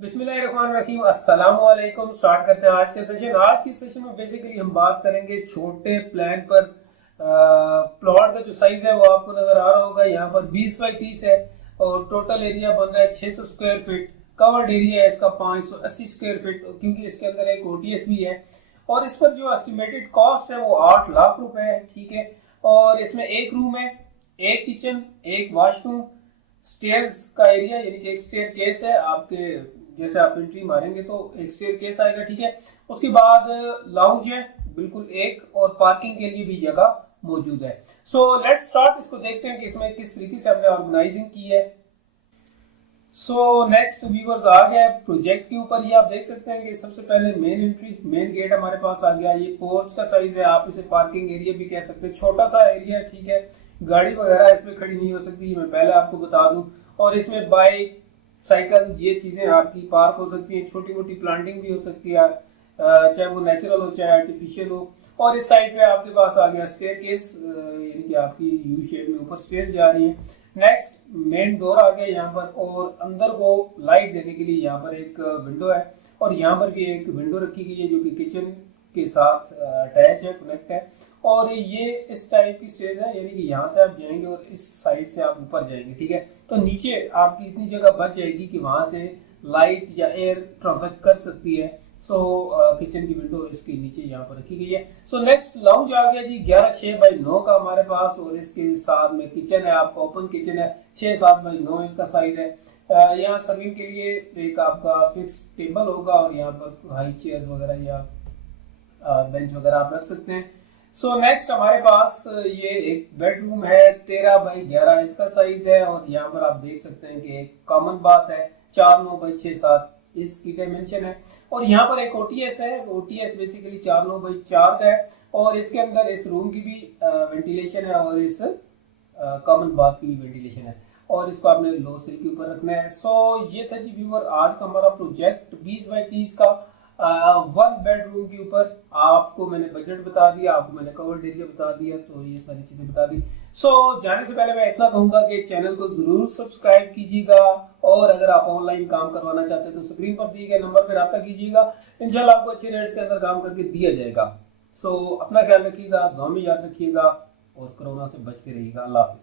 बिस्मिल्लाहिर्रहमानिर्रहीम, अस्सलाम वालेकुम। स्टार्ट करते हैं आज के सेशन। आज की सेशन में बेसिकली हम बात करेंगे छोटे प्लान पर। प्लॉट का जो साइज है वो आपको नजर आ रहा होगा, यहाँ पर 20 बाई 30 है और टोटल एरिया बन रहा है 600 स्क्वायर फीट। कवर्ड एरिया है इसका 580 स्क्वायर फीट, क्योंकि इसके अंदर एक ओटीएस भी है। और इस पर जो एस्टिमेटेड कॉस्ट है वो 8 लाख रुपए है, ठीक है। और इसमें एक रूम है, एक किचन, एक वॉशरूम, स्टेयर्स का एरिया यानी कि एक स्टेयर केस है आपके, जैसे आप एंट्री मारेंगे तो एक स्टेयर केस आएगा, ठीक है। उसके बाद लाउंज है बिल्कुल एक, और पार्किंग के लिए भी जगह मौजूद है। So let's start. इसको देखते हैं कि इसमें किस तरीके से हमने ऑर्गेनाइजिंग की है। सो नेक्स्ट व्यूअर्स आ गया प्रोजेक्ट के ऊपर। ये आप देख सकते हैं कि सबसे पहले मेन एंट्री, मेन गेट हमारे पास आ गया। ये पोर्च का साइज है, आप इसे पार्किंग एरिया भी कह सकते हैं। छोटा सा एरिया है, ठीक है। गाड़ी वगैरह इसमें खड़ी नहीं हो सकती, मैं पहले आपको बता दूं। और इसमें बाइक, साइकिल, ये चीजें आपकी पार्क हो सकती है। छोटी मोटी प्लांटिंग भी हो सकती है, चाहे वो नेचुरल हो चाहे आर्टिफिशियल हो। और इस साइड पे आपके पास आ गया स्टेयर केस, यानी कि आपकी यू शेप में ऊपर स्टेयर्स जा रही है। नेक्स्ट मेन डोर आ गया यहाँ पर, और अंदर को लाइट देने के लिए यहाँ पर एक विंडो है, और यहाँ पर भी एक विंडो रखी गई है जो कि किचन के साथ अटैच है, कनेक्ट है। और ये इस टाइप की स्टेज है, यानी कि यहाँ से आप जाएंगे और इस साइड से आप ऊपर जाएंगे, ठीक है। तो नीचे आपकी इतनी जगह बच जाएगी कि वहां से लाइट या एयर ट्रांसफर कर सकती है। सो किचन की विंडो इसके नीचे यहाँ पर रखी गई है। सो नेक्स्ट लाउंज आ गया जी 11/6/9 का हमारे पास, और इसके साथ में किचन है, आपका ओपन किचन है, 6/7/9 इसका साइज है। यहाँ सर्विंग के लिए एक आपका फिक्स टेबल होगा, और यहाँ पर हाई चेयर वगैरह या बेंच वगैरह आप रख सकते हैं। सो नेक्स्ट हमारे पास ये एक बेडरूम है, 13/11 इसका साइज है। और यहाँ पर आप देख सकते हैं कि एक कॉमन बात है, 4/9/6/7 इसकी डायमेंशन है। और यहाँ पर एक ओटीएस है, ओटीएस बेसिकली 4/9/4 का है। और इसके अंदर इस रूम की भी वेंटिलेशन है, और इस कॉमन बाथ की भी वेंटिलेशन है। और इसको आपने लो सिल के ऊपर रखना है। सो ये था जी व्यूअर आज का हमारा प्रोजेक्ट 20/30 का, 1 बेडरूम के ऊपर। आपको मैंने बजट बता दिया, आपको मैंने कवर्ड एरिया बता दिया, तो ये सारी चीजें बता दी। सो जाने से पहले मैं इतना कहूंगा कि चैनल को जरूर सब्सक्राइब कीजिएगा, और अगर आप ऑनलाइन काम करवाना चाहते हैं तो स्क्रीन पर दिए गए नंबर पर रब्ता कीजिएगा। इंशाल्लाह आपको अच्छे रेट्स के अंदर काम करके दिया जाएगा। सो अपना ख्याल रखिएगा, दुआ में याद रखिएगा, और कोरोना से बच के रहिएगा। अल्लाह हाफिज।